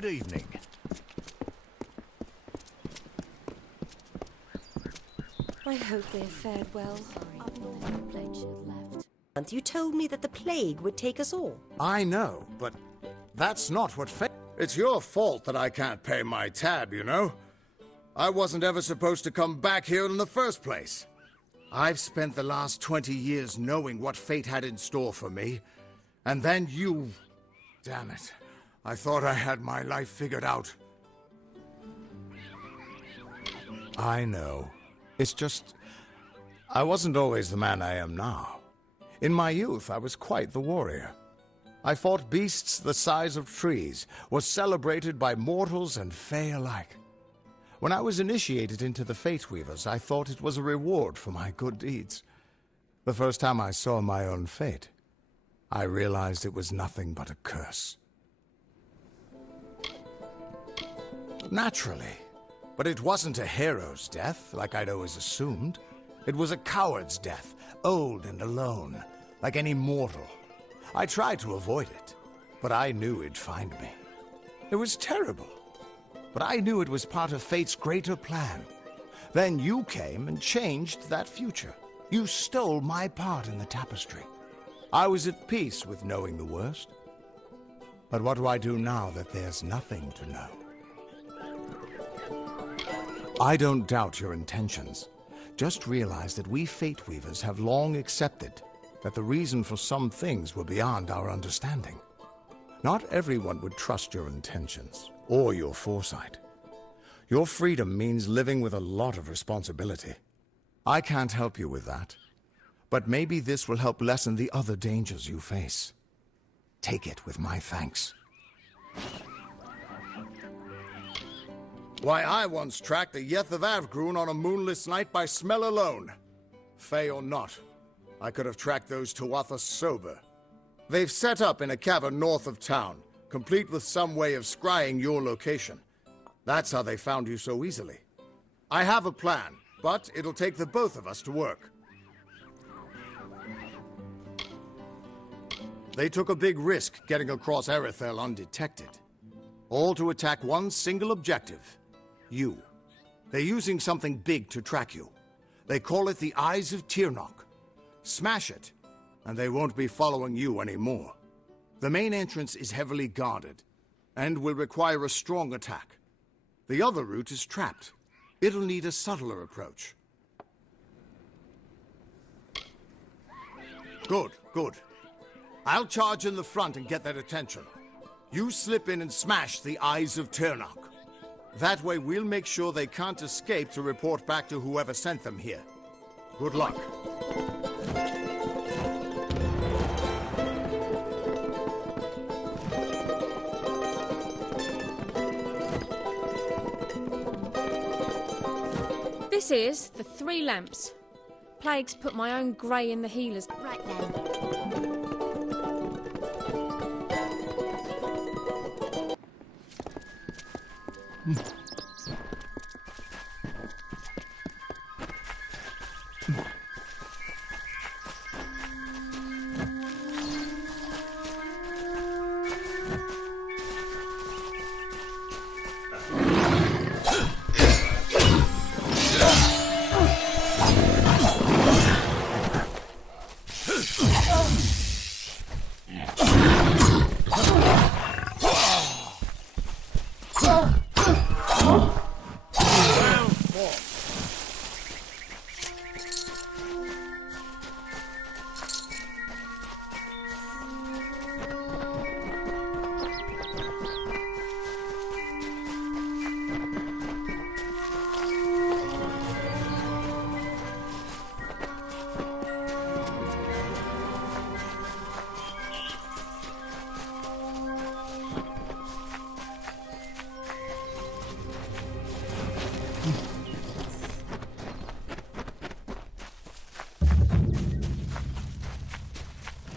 Good evening. I hope they have fared well. You told me that the plague would take us all. I know, but that's not what fate... It's your fault that I can't pay my tab, you know? I wasn't ever supposed to come back here in the first place. I've spent the last 20 years knowing what fate had in store for me. And then you... Damn it. I thought I had my life figured out. I know. It's just... I wasn't always the man I am now. In my youth, I was quite the warrior. I fought beasts the size of trees, was celebrated by mortals and fae alike. When I was initiated into the Fate Weavers, I thought it was a reward for my good deeds. The first time I saw my own fate, I realized it was nothing but a curse. Naturally. But it wasn't a hero's death, like I'd always assumed. It was a coward's death, old and alone, like any mortal. I tried to avoid it, but I knew it'd find me. It was terrible, but I knew it was part of fate's greater plan. Then you came and changed that future. You stole my part in the tapestry. I was at peace with knowing the worst. But what do I do now that there's nothing to know? I don't doubt your intentions. Just realize that we Fate Weavers have long accepted that the reason for some things were beyond our understanding. Not everyone would trust your intentions or your foresight. Your freedom means living with a lot of responsibility. I can't help you with that, but maybe this will help lessen the other dangers you face. Take it with my thanks. Why, I once tracked the Yeth of AJBRUN on a moonless night by smell alone. Fey or not, I could have tracked those Tuatha sober. They've set up in a cavern north of town, complete with some way of scrying your location. That's how they found you so easily. I have a plan, but it'll take the both of us to work. They took a big risk getting across Erethel undetected. All to attack one single objective. You. They're using something big to track you. They call it the Eyes of Tirnoch. Smash it, and they won't be following you anymore. The main entrance is heavily guarded, and will require a strong attack. The other route is trapped. It'll need a subtler approach. Good, good. I'll charge in the front and get their attention. You slip in and smash the Eyes of Tirnoch. That way we'll make sure they can't escape to report back to whoever sent them here. Good luck. This is the 3 lamps. Plague's put my own grey in the healers. Right then.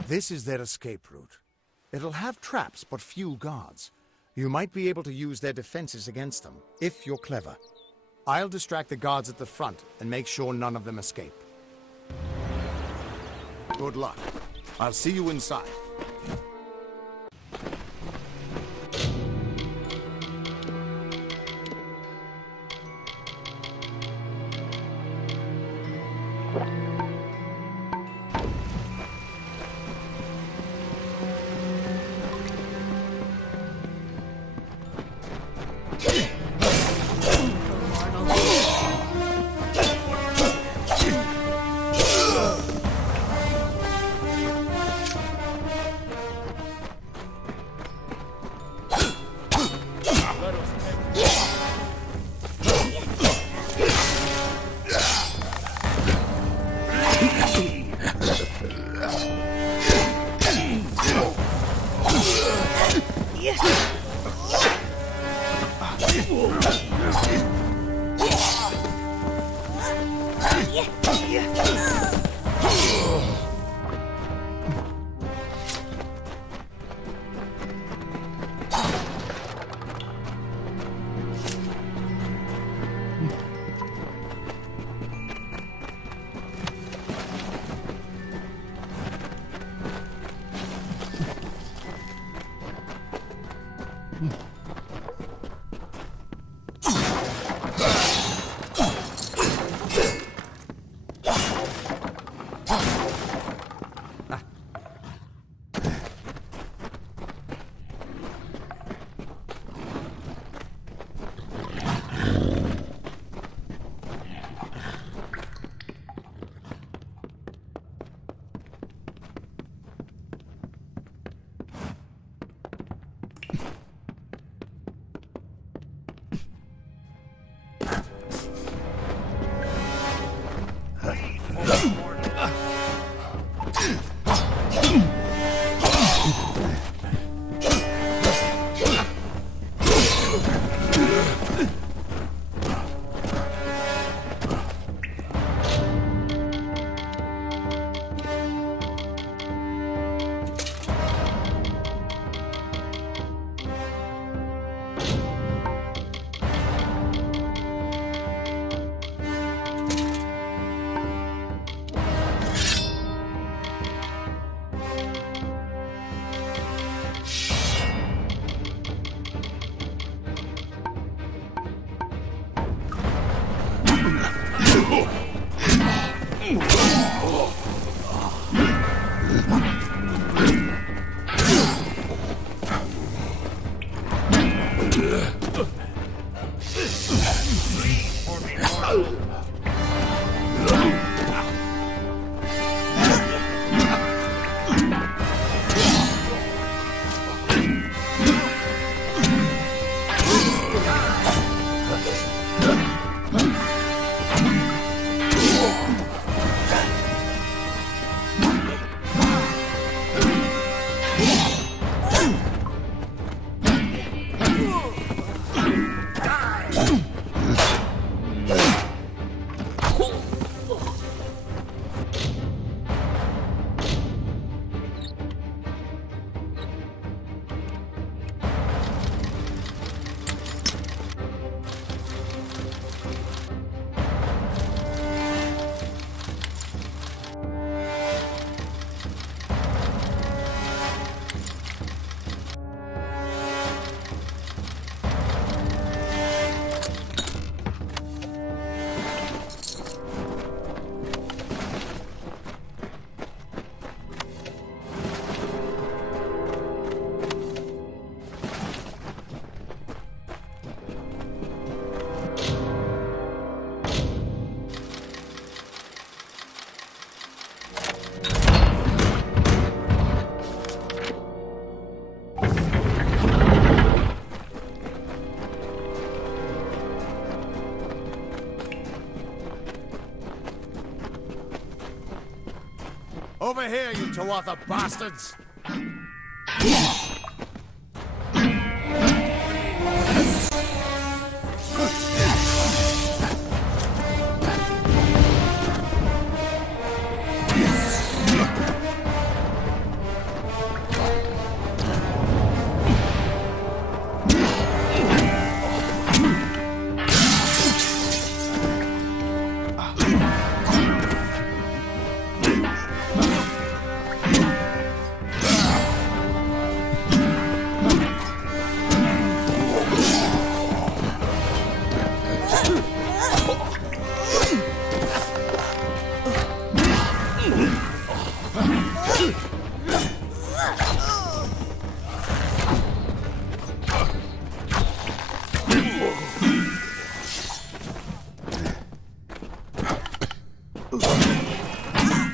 This is their escape route. It'll have traps, but few guards. You might be able to use their defenses against them, if you're clever. I'll distract the guards at the front and make sure none of them escape. Good luck. I'll see you inside. Over here, you Tuatha bastards!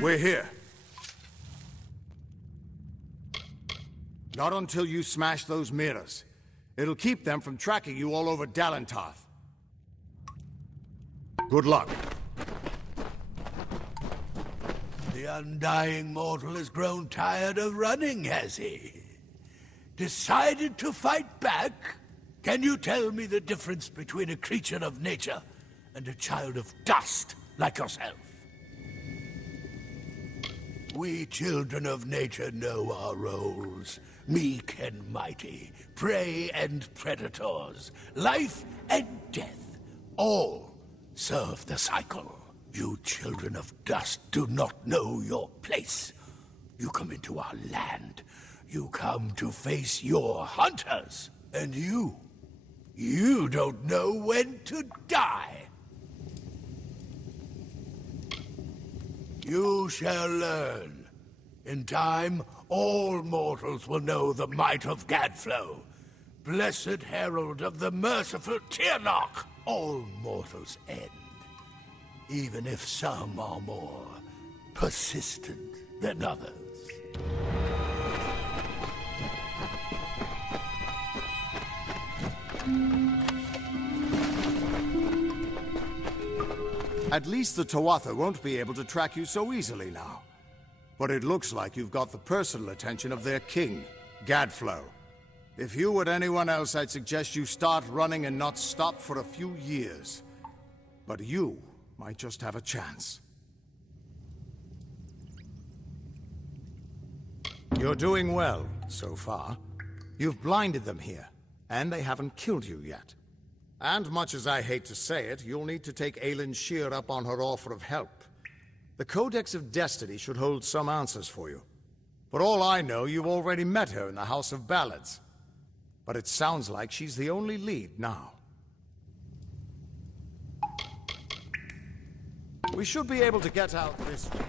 We're here. Not until you smash those mirrors. It'll keep them from tracking you all over Dalentarth. Good luck. The undying mortal has grown tired of running, has he? Decided to fight back? Can you tell me the difference between a creature of nature and a child of dust like yourself? We children of nature know our roles. Meek and mighty, prey and predators, life and death, all serve the cycle. You children of dust do not know your place. You come into our land. You come to face your hunters. And you don't know when to die. You shall learn. In time, all mortals will know the might of Gadflow, blessed herald of the merciful Tirnoch. All mortals end, even if some are more persistent than others. At least the Tuatha won't be able to track you so easily now. But it looks like you've got the personal attention of their king, Gadflow. If you were anyone else, I'd suggest you start running and not stop for a few years. But you might just have a chance. You're doing well, so far. You've blinded them here, and they haven't killed you yet. And much as I hate to say it, you'll need to take Aelin Shear up on her offer of help. The Codex of Destiny should hold some answers for you. For all I know, you've already met her in the House of Ballads. But it sounds like she's the only lead now. We should be able to get out this way.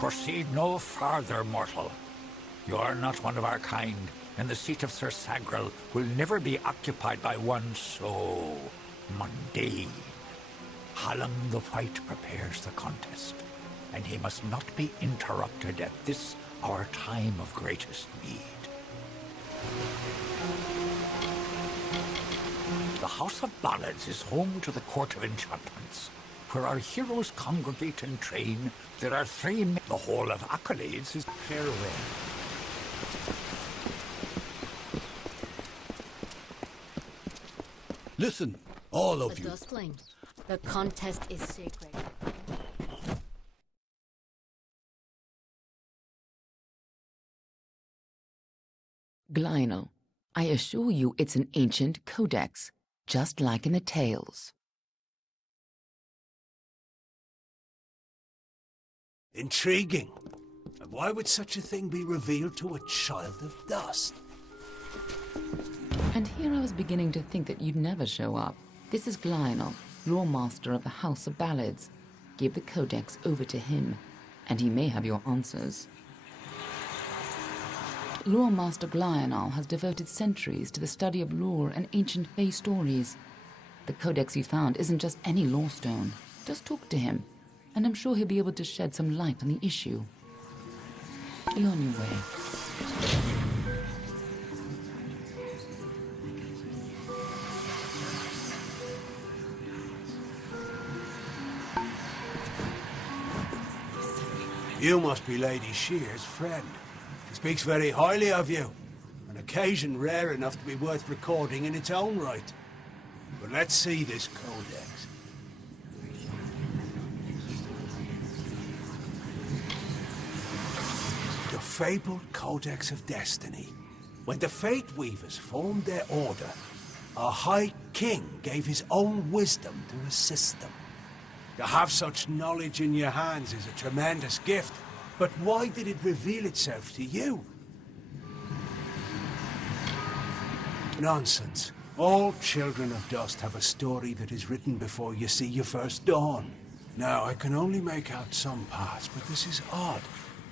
Proceed no farther, mortal. You are not one of our kind, and the seat of Sir Sagrel will never be occupied by one so mundane. Hallam the White prepares the contest, and he must not be interrupted at this our time of greatest need. The House of Ballads is home to the Court of Enchantments, where our heroes congregate and train. There are three men. The Hall of Accolades is farewell. Listen, all of A you. Dustling. The contest is sacred. Glynel, I assure you it's an ancient codex, just like in the tales. Intriguing. And why would such a thing be revealed to a child of dust? And here I was beginning to think that you'd never show up. This is Glynel, lore master of the House of Ballads. Give the codex over to him, and he may have your answers. Lore Master Glynel has devoted centuries to the study of lore and ancient fae stories. The codex you found isn't just any lore stone. Just talk to him, and I'm sure he'll be able to shed some light on the issue. Be on your way. You must be Lady Shear's friend. She speaks very highly of you. An occasion rare enough to be worth recording in its own right. But let's see this codex. The fabled Codex of Destiny. When the Fate Weavers formed their order, our High King gave his own wisdom to assist them. To have such knowledge in your hands is a tremendous gift, but why did it reveal itself to you? Nonsense. All children of dust have a story that is written before you see your first dawn. Now, I can only make out some parts, but this is odd.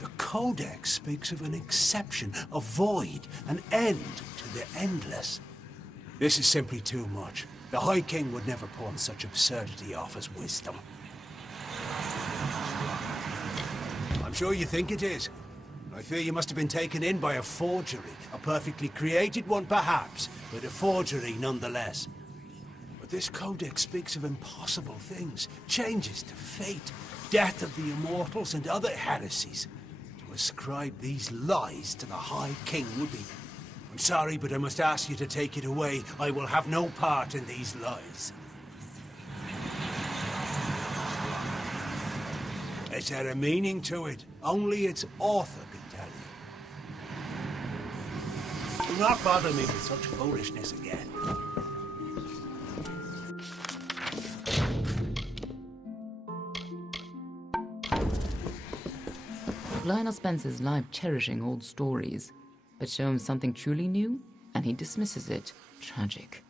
The Codex speaks of an exception, a void, an end to the endless. This is simply too much. The High King would never pawn such absurdity off as wisdom. I'm sure you think it is. I fear you must have been taken in by a forgery. A perfectly created one, perhaps, but a forgery nonetheless. But this codex speaks of impossible things, changes to fate, death of the immortals, and other heresies. To ascribe these lies to the High King would be... I'm sorry, but I must ask you to take it away. I will have no part in these lies. Is there a meaning to it? Only its author can tell you. Do not bother me with such foolishness again. Glynel spends his life cherishing old stories, but show him something truly new, and he dismisses it. Tragic.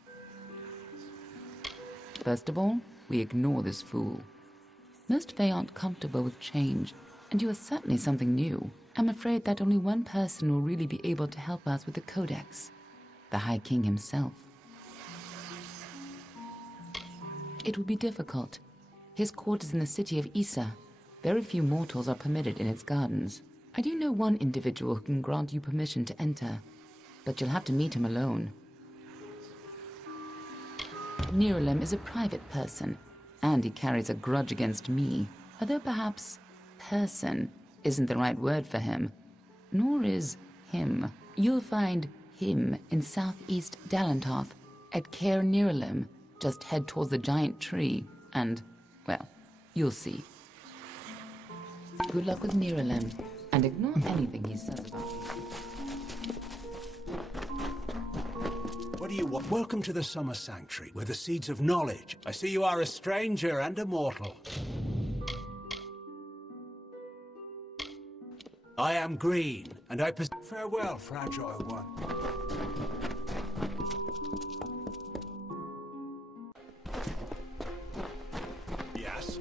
First of all, we ignore this fool. Most Fae aren't comfortable with change, and you are certainly something new. I'm afraid that only one person will really be able to help us with the Codex, the High King himself. It will be difficult. His court is in the city of Esa. Very few mortals are permitted in its gardens. I do know one individual who can grant you permission to enter, but you'll have to meet him alone. Nerulem is a private person, and he carries a grudge against me, although perhaps person isn't the right word for him, nor is him. You'll find him in southeast Dalantoth, at Caer Nerulem. Just head towards the giant tree, and, well, you'll see. Good luck with Nerulem, and ignore anything he says about you. What do you want? Welcome to the Summer Sanctuary, where the seeds of knowledge. I see you are a stranger and a mortal. I am green, and I farewell, fragile one. Yes?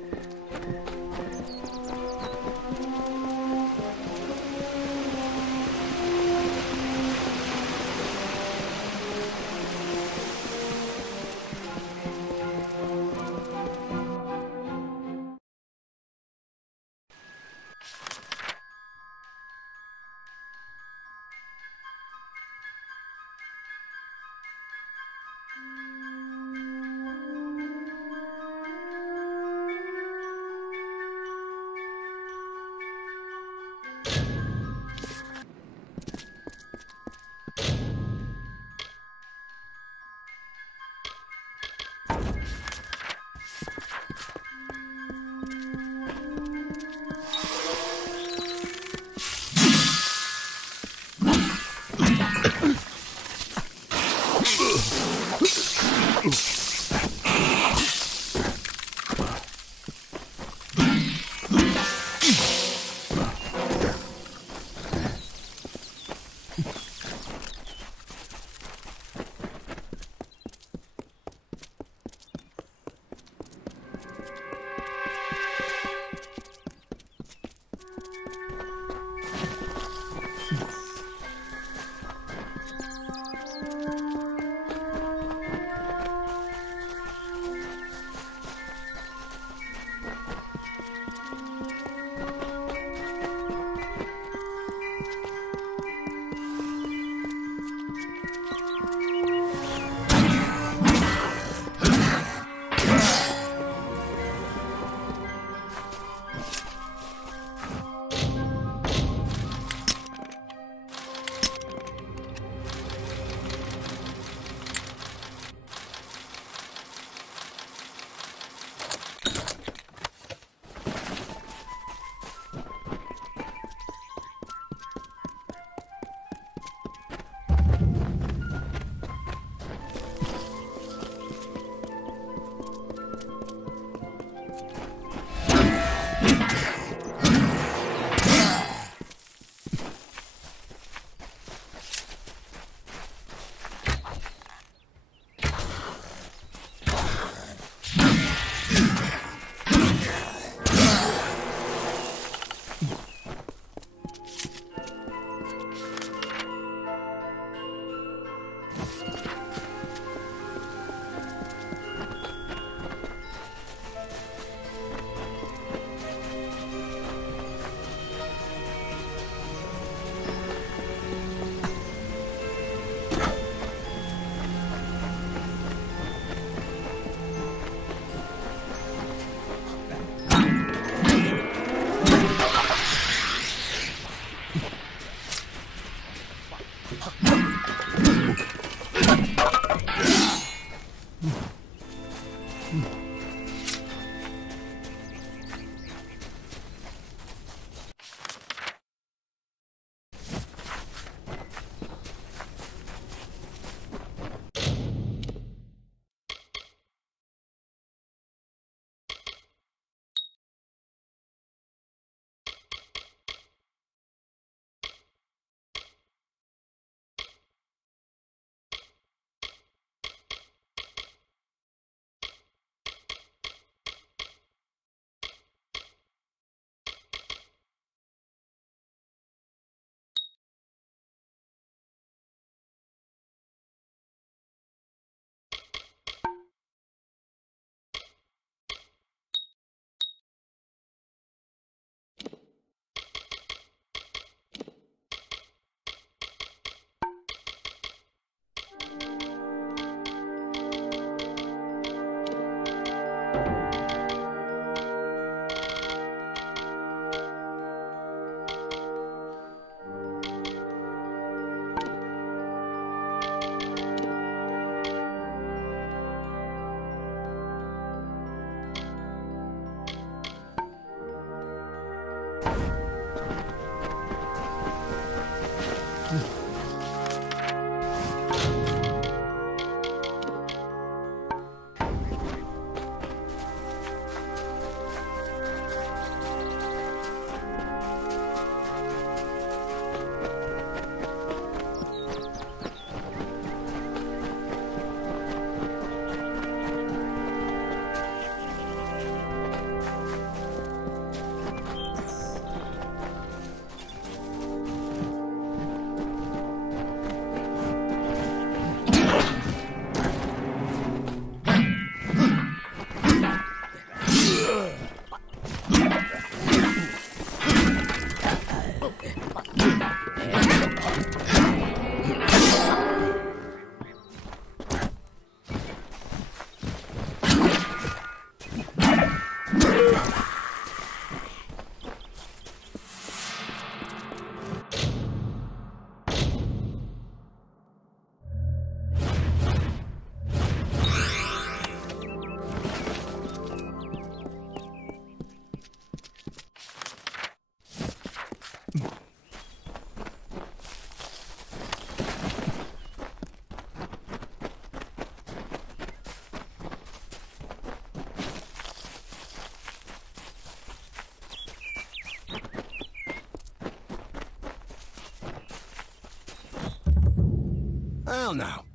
Well now,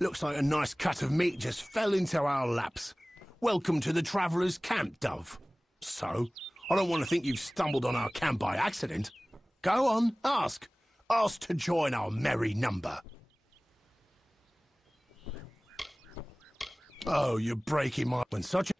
looks like a nice cut of meat just fell into our laps. Welcome to the Traveller's Camp, Dove. So, I don't want to think you've stumbled on our camp by accident. Go on, ask. Ask to join our merry number. Oh, you're breaking my... When such a...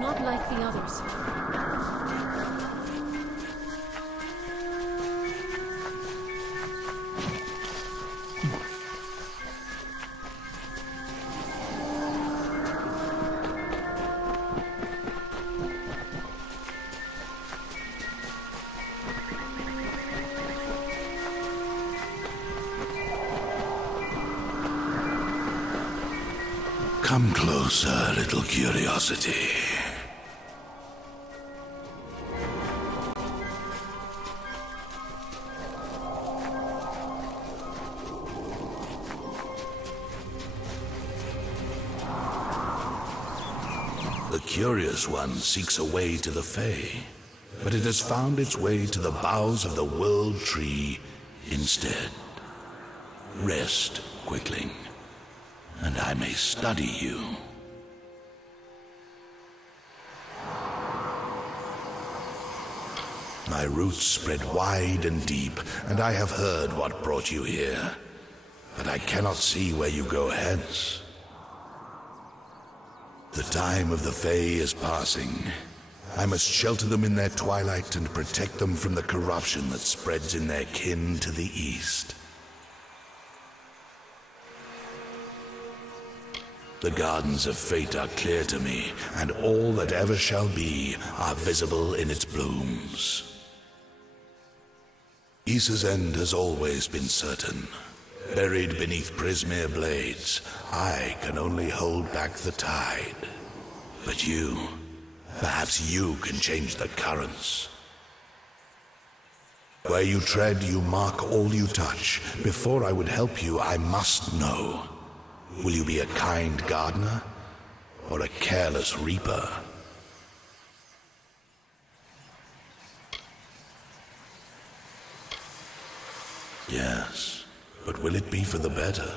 Not like the others. Come closer, little curiosity. The curious one seeks a way to the Fae, but it has found its way to the boughs of the World Tree instead. Rest, Quickling, and I may study you. My roots spread wide and deep, and I have heard what brought you here, but I cannot see where you go hence. The time of the Fae is passing. I must shelter them in their twilight and protect them from the corruption that spreads in their kin to the east. The Gardens of Fate are clear to me, and all that ever shall be are visible in its blooms. Esa's end has always been certain. Buried beneath Prismere blades, I can only hold back the tide. But you, perhaps you can change the currents. Where you tread, you mark all you touch. Before I would help you, I must know. Will you be a kind gardener, or a careless reaper? Yes, but will it be for the better?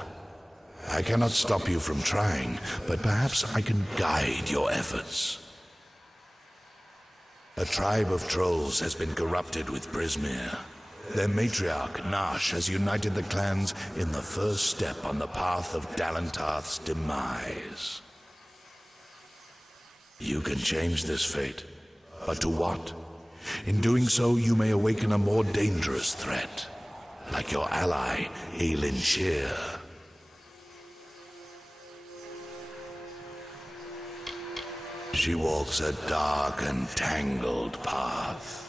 I cannot stop you from trying, but perhaps I can guide your efforts. A tribe of trolls has been corrupted with Prismere. Their matriarch, Nash, has united the clans in the first step on the path of Dalentarth's demise. You can change this fate, but to what? In doing so, you may awaken a more dangerous threat, like your ally, Aelin Shear. She walks a dark and tangled path.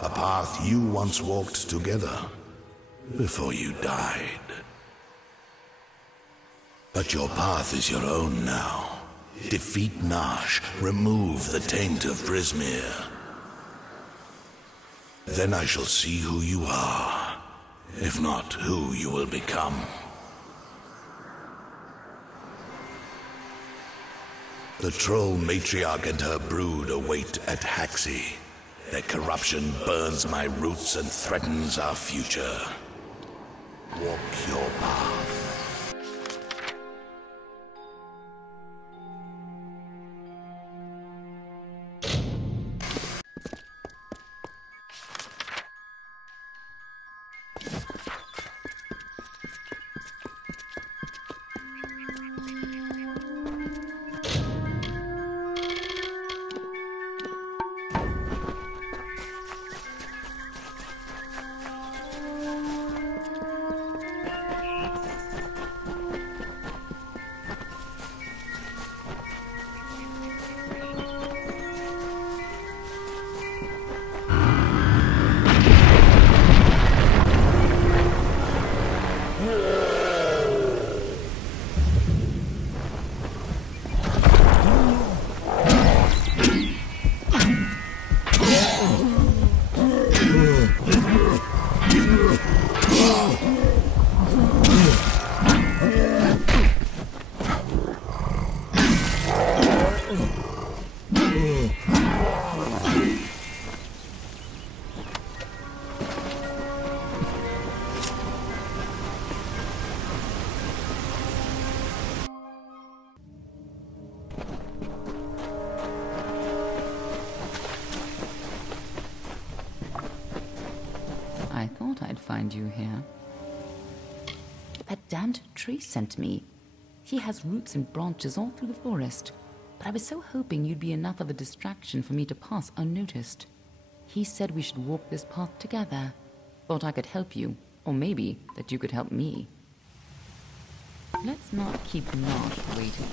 A path you once walked together before you died. But your path is your own now. Defeat Nash, remove the taint of Prismere. Then I shall see who you are, if not who you will become. The troll matriarch and her brood await at Haxi. Their corruption burns my roots and threatens our future. Walk your path. I thought I'd find you here. That damned tree sent me. He has roots and branches all through the forest, but I was so hoping you'd be enough of a distraction for me to pass unnoticed. He said we should walk this path together. Thought I could help you, or maybe that you could help me. Let's not keep Nash waiting.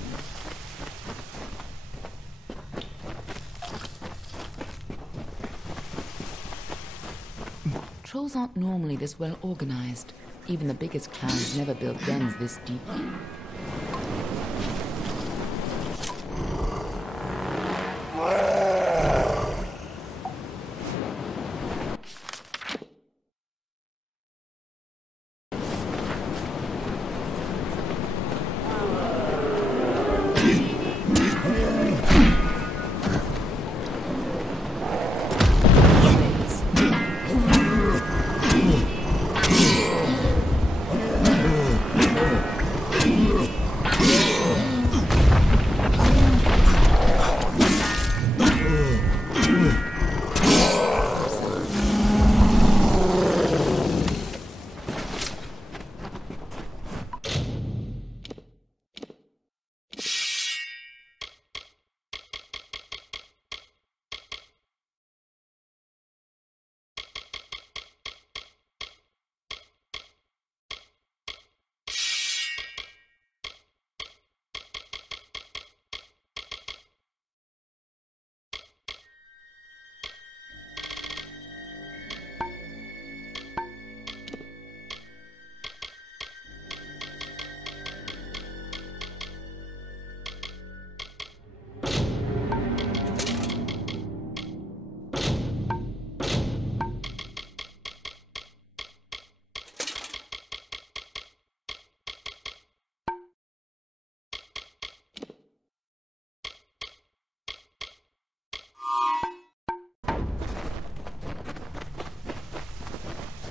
Trolls aren't normally this well organized. Even the biggest clans never built dens this deep.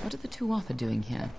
What are the two Arthur doing here?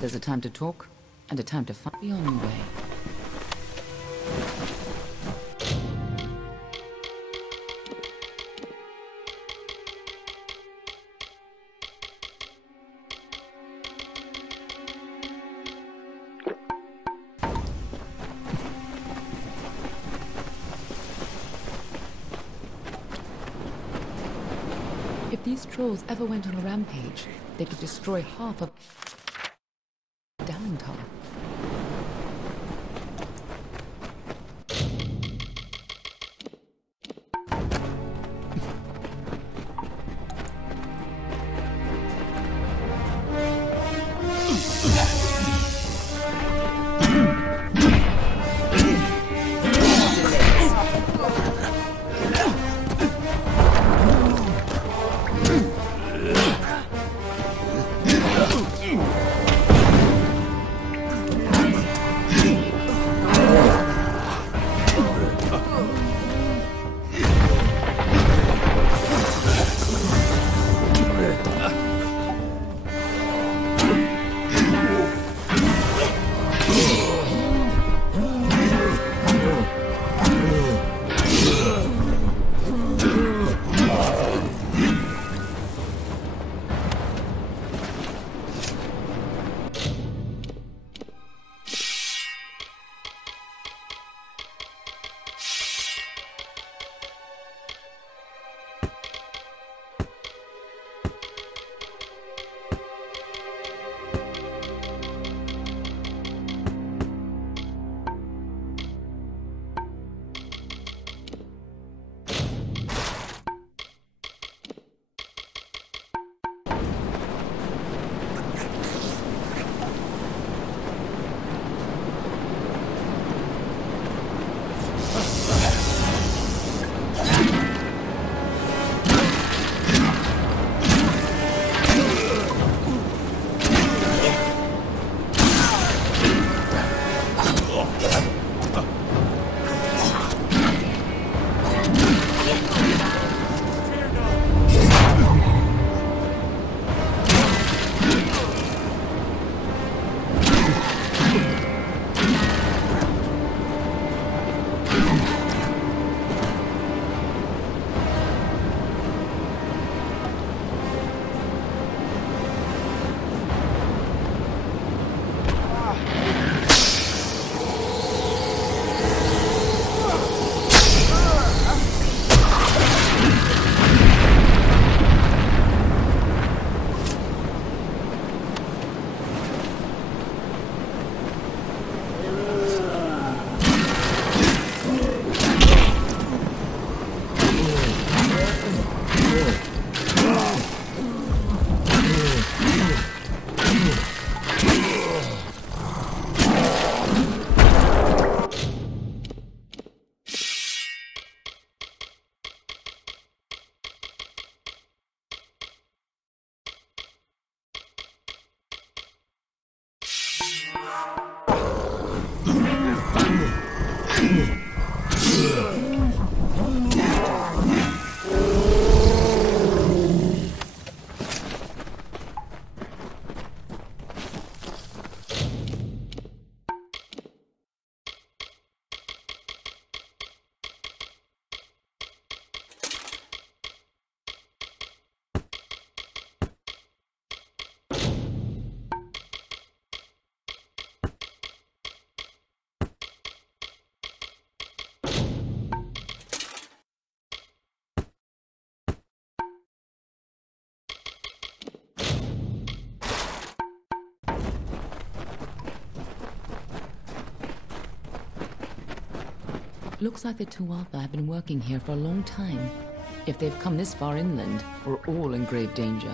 There's a time to talk, and a time to fight. Be on your way. If these trolls ever went on a rampage, they could destroy half of Downtown. Looks like the Tuatha have been working here for a long time. If they've come this far inland, we're all in grave danger.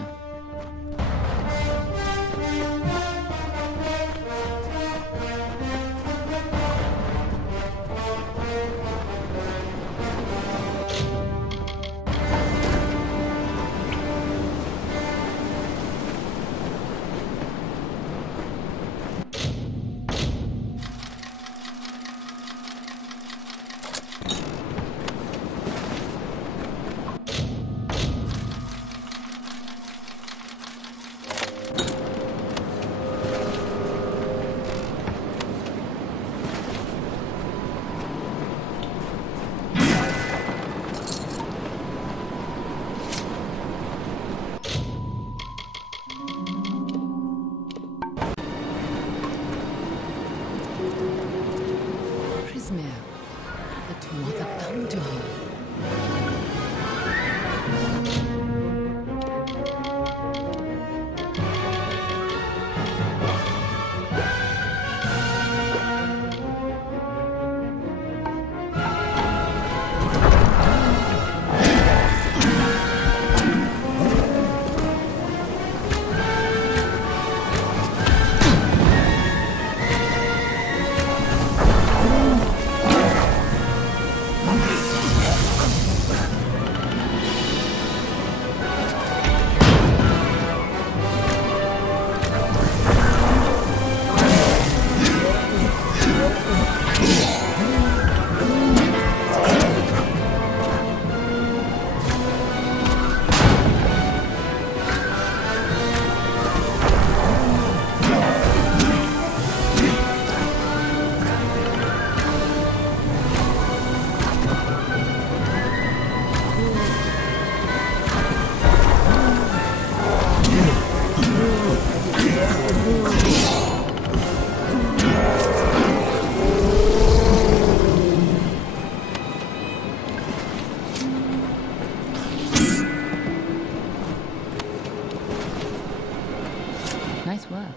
Nice work.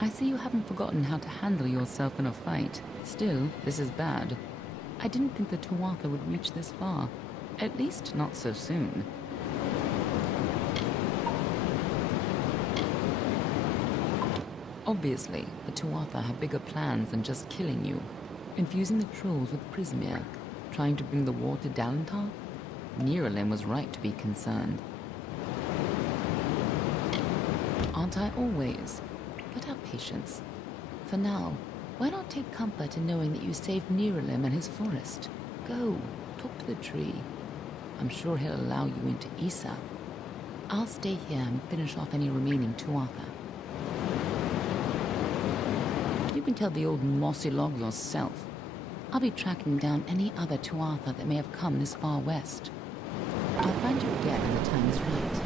I see you haven't forgotten how to handle yourself in a fight. Still, this is bad. I didn't think the Tuatha would reach this far. At least not so soon. Obviously, the Tuatha have bigger plans than just killing you. Infusing the trolls with Prismir, trying to bring the war to Dalentar? Niralim was right to be concerned. Aren't I always? But have patience. For now, why not take comfort in knowing that you saved Niralim and his forest? Go, talk to the tree. I'm sure he'll allow you into Esa. I'll stay here and finish off any remaining Tuatha. You can tell the old mossy log yourself. I'll be tracking down any other Tuatha that may have come this far west. I'll find you again when the time is right.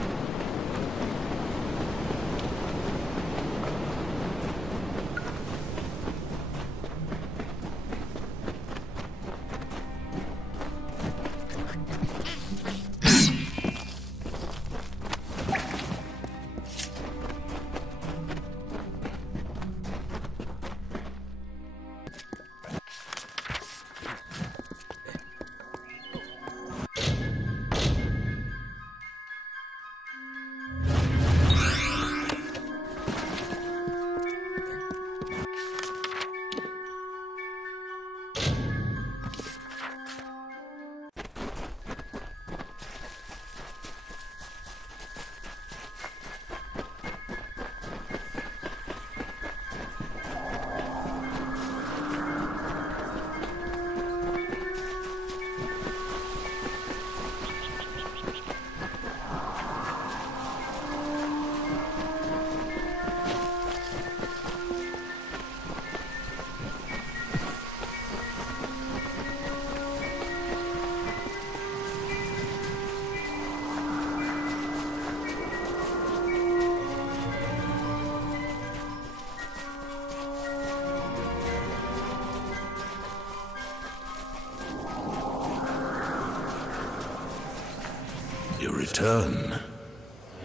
You return,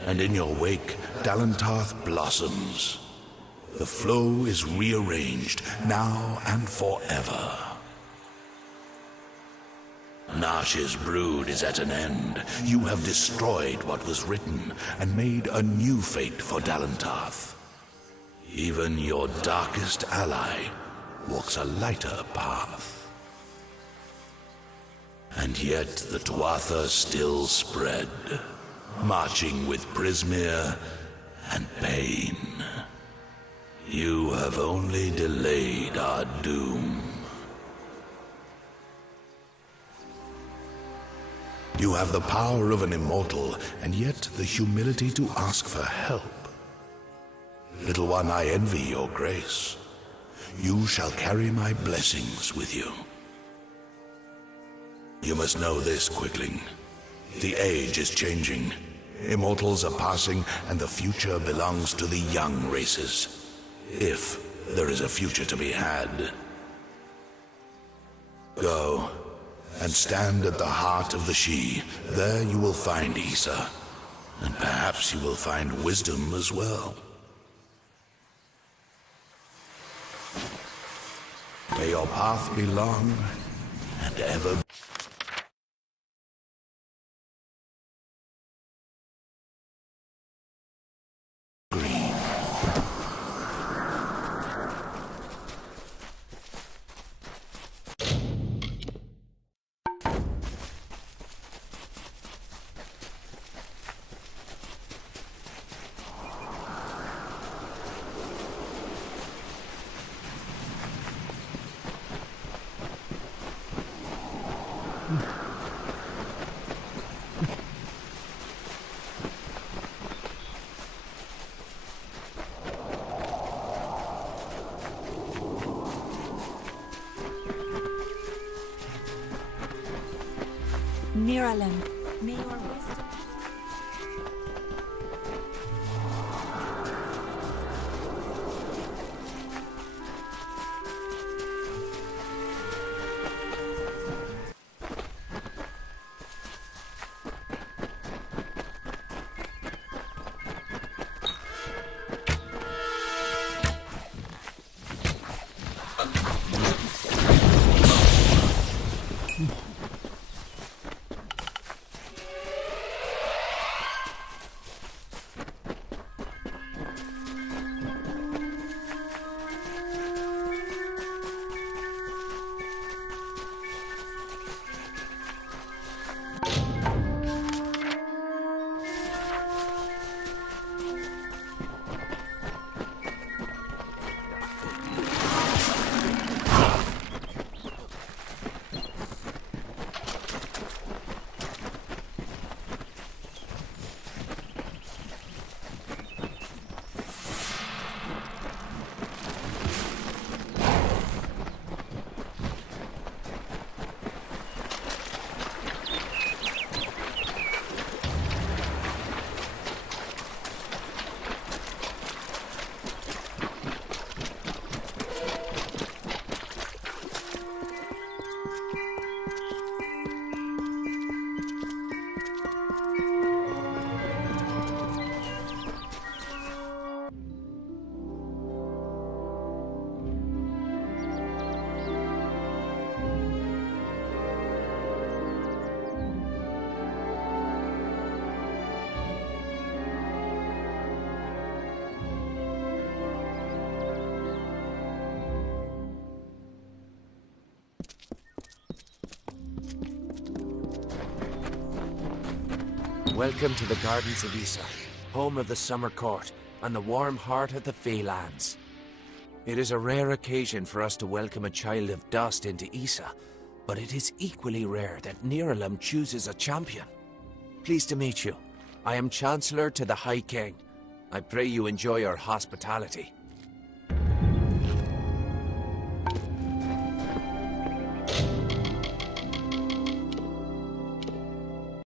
and in your wake, Dalentarth blossoms. The flow is rearranged, now and forever. Nash's brood is at an end. You have destroyed what was written, and made a new fate for Dalentarth. Even your darkest ally walks a lighter path. And yet the Tuatha still spread, marching with Prismir and pain. You have only delayed our doom. You have the power of an immortal, and yet the humility to ask for help. Little one, I envy your grace. You shall carry my blessings with you. You must know this, Quickling. The age is changing. Immortals are passing, and the future belongs to the young races. If there is a future to be had. Go, and stand at the heart of the She. There you will find Esa, and perhaps you will find wisdom as well. May your path be long, and ever Niralim, may your wisdom... Welcome to the Gardens of Esa, home of the Summer Court and the warm heart of the Feylands. It is a rare occasion for us to welcome a child of dust into Esa, but it is equally rare that Niralim chooses a champion. Pleased to meet you. I am Chancellor to the High King. I pray you enjoy our hospitality.